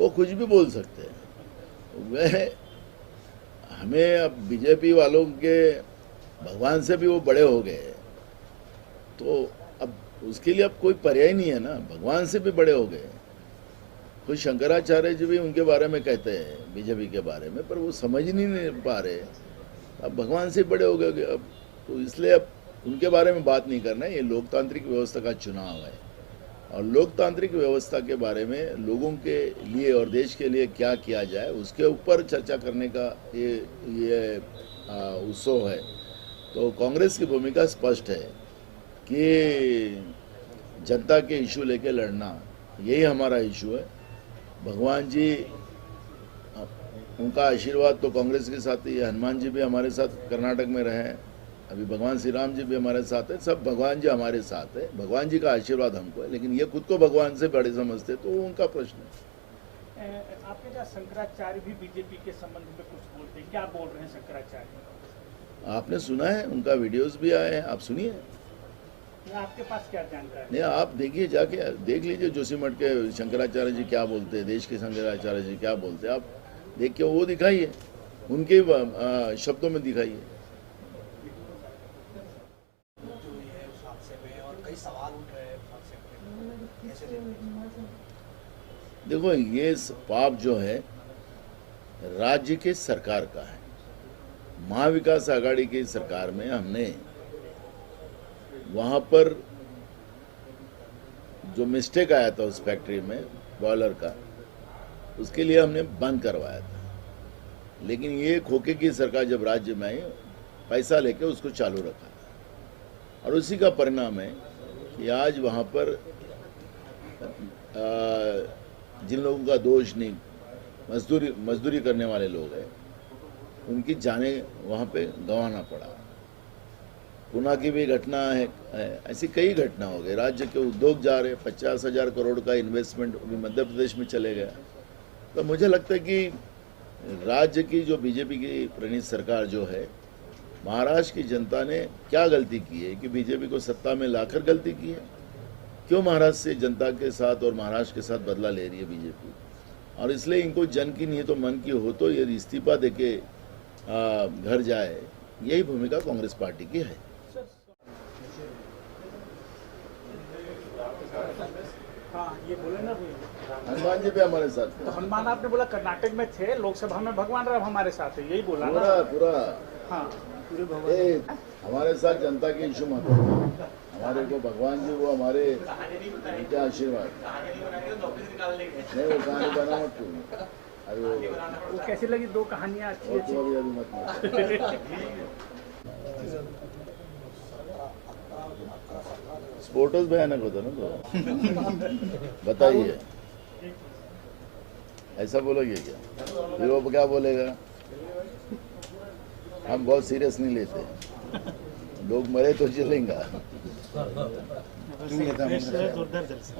वो कुछ भी बोल सकते हैं। वह हमें अब बीजेपी वालों के भगवान से भी वो बड़े हो गए, तो अब उसके लिए अब कोई पर्याय नहीं है ना, भगवान से भी बड़े हो गए। कोई शंकराचार्य जी भी उनके बारे में कहते हैं बीजेपी के बारे में, पर वो समझ नहीं पा रहे। अब भगवान से बड़े हो गए अब, तो इसलिए अब उनके बारे में बात नहीं करना है। ये लोकतांत्रिक व्यवस्था का चुनाव है, और लोकतांत्रिक व्यवस्था के बारे में लोगों के लिए और देश के लिए क्या किया जाए उसके ऊपर चर्चा करने का ये उत्सव है। तो कांग्रेस की भूमिका स्पष्ट है कि जनता के इशू लेके लड़ना, यही हमारा इशू है। भगवान जी, उनका आशीर्वाद तो कांग्रेस के साथ ही है। हनुमान जी भी हमारे साथ कर्नाटक में रहे हैं, अभी भगवान श्री राम जी भी हमारे साथ है, सब भगवान जी हमारे साथ है। भगवान जी का आशीर्वाद हमको है, लेकिन ये खुद को भगवान से बड़े समझते, तो वो उनका प्रश्न है। आपके क्या शंकराचार्य भी बीजेपी के संबंध में कुछ बोलते हैं, क्या बोल रहे हैं शंकराचार्य? आपने सुना है, उनका वीडियोस भी आए हैं, आप सुनिए। आपके पास क्या जानकारी? नहीं, आप देखिए, जाके देख लीजिए जोशीमठ के शंकराचार्य जी क्या बोलते हैं, देश के शंकराचार्य जी क्या बोलते हैं, आप देख के वो दिखाइए, उनके शब्दों में दिखाइए। देखो, ये पाप जो है राज्य के सरकार का है। महाविकास आघाड़ी की सरकार में हमने वहां पर जो मिस्टेक आया था उस फैक्ट्री में बॉयलर का, उसके लिए हमने बंद करवाया था। लेकिन ये खोखे की सरकार जब राज्य में आई, पैसा लेके उसको चालू रखा था, और उसी का परिणाम है कि आज वहां पर जिन लोगों का दोष नहीं, मजदूरी करने वाले लोग हैं, उनकी जानें वहाँ पे गंवाना पड़ा। पुणे की भी घटना है, ऐसी कई घटना हो गई। राज्य के उद्योग जा रहे, 50,000 करोड़ का इन्वेस्टमेंट अभी मध्य प्रदेश में चले गया। तो मुझे लगता है कि राज्य की जो बीजेपी की प्रणीत सरकार जो है, महाराष्ट्र की जनता ने क्या गलती की है कि बीजेपी को सत्ता में लाकर गलती की है? क्यों महाराष्ट्र से जनता के साथ और महाराष्ट्र के साथ बदला ले रही है बीजेपी? और इसलिए इनको जन की नहीं तो मन की हो तो ये इस्तीफा देके घर जाए, यही भूमिका कांग्रेस पार्टी की है। हाँ, ये बोले ना, हनुमान जी भी हमारे साथ। तो हनुमान आपने बोला कर्नाटक में थे, लोकसभा में भगवान राम हमारे साथ है, यही बोला पूरा ना? पूरा हाँ, हमारे साथ जनता की इशू मत, हमारे को भगवान जी वो हमारे उनके आशीर्वाद। नहीं, वो कहानी बना मत तू, अभी वो कैसी लगी? दो कहानियाँ अच्छी अच्छी। अभी मत स्पोर्टर्स भयानक होता ना, तो बताइए, ऐसा बोलोगे क्या? फिर वो क्या बोलेगा? हम बहुत सीरियस नहीं लेते, लोग मरे तो चलेगा। जोरदार जलसा।